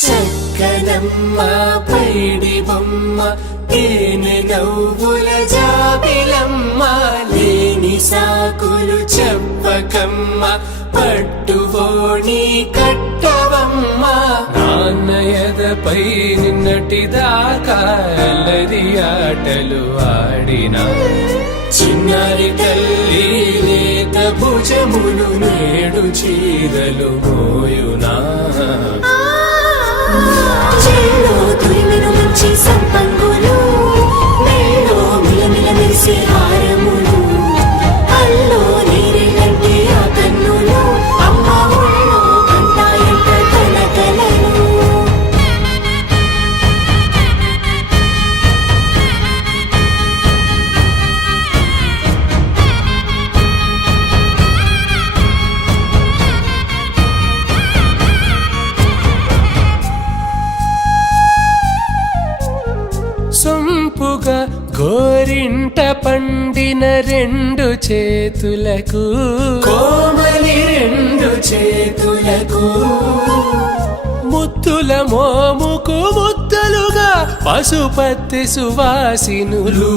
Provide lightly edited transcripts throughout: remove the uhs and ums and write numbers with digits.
చక్కనమ్మ పైడి బొమ్మ తేనె నవ్వుల జాబిలమ్మ లేని సాకులు చెప్పకమ్మ పట్టువోణి కట్టవమ్మ నాన్నయదపై నిన్నటిదాకా అల్లరి ఆటలు ఆడినా చిన్నారి తల్లి లేత భుజములు నేడు చీరలు మోయునా చెల్లో తురిమెను మంచి సంపంగులు మెల్లో మిలమిల మెరిసే హారములు అల్లో నీరెళ్ళంటే ఆ కన్నులు అమ్మ ఒళ్ళో కంటాయంట కలకలను సొంపుగా గోరింట పండిన రెండు చేతులకు కోమలి రెండు చేతులకు ముద్దుల మోముకు ముద్దలుగా పశుపతి సువాసినులు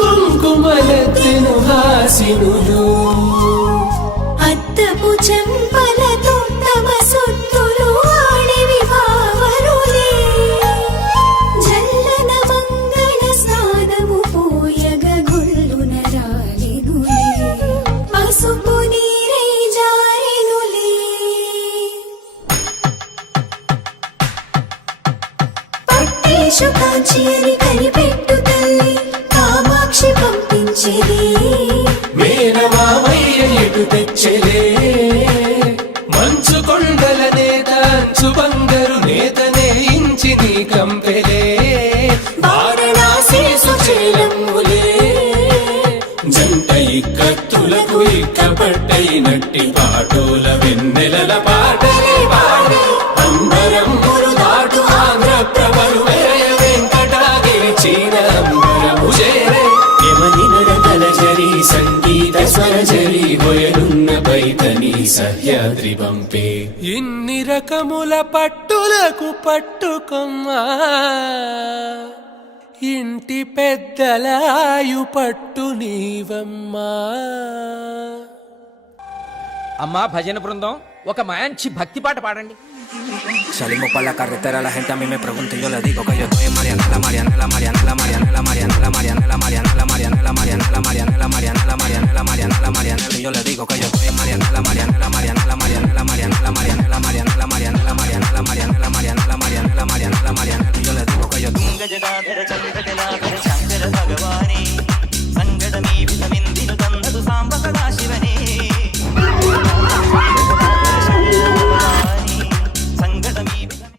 కుంకుమలెత్తిను హాసినులు అద్దపు చెంపలతో తమ సొత్తులు ఆడివి బావరులే జల్లన మంగళ స్నానము పోయగ గుళ్ళున రాలినులే పసుపు నీరై జారినులే పట్టేషు కాంచి అని కనిపెట్టు తల్లి కామాక్షి పంపించేది మేనమామయ్య ఎటు తెచ్చలే మంచు కొండల నేత అంచు బంగారు నేతనే ఇంచి నీ కంపెలే వారణాసి సుచేలమ్ములే జంట ఇక్కత్తులకు ఇక్కపట్టయినట్టి పాటోల వెన్నెలల పాటలే పాడే అంబరమ్ములు దాటు ఆంధ్ర ప్రభలు వేయ వెంకటాగిరి చీన అంబరము చేరే యమని నడకల జరి సంగీత స్వర జరి హొయలున్న పైతని సహ్యాద్రి పంపే ఇన్ని రకముల పట్టులకు పట్టుకొమ్మా ఇంటి పెద్దలాయు పట్టు నీవమ్మా. అమ్మా భజన బృందం ఒక మంచి భక్తి పాట పాడండి. Salimos para la carretera, la gente a mí me pregunta y yo le digo que yo estoy en Marianela, Marianela, Marianela, Marianela, Marianela, Marianela, Marianela, Marianela, Marianela, Marianela, Marianela, Marianela, Marianela, Marianela, y yo le digo que yo estoy en Marianela, Marianela, Marianela, Marianela, Marianela, Marianela, Marianela, Marianela, Marianela, Marianela, Marianela, Marianela, Marianela, Marianela, y yo le digo que yo estoy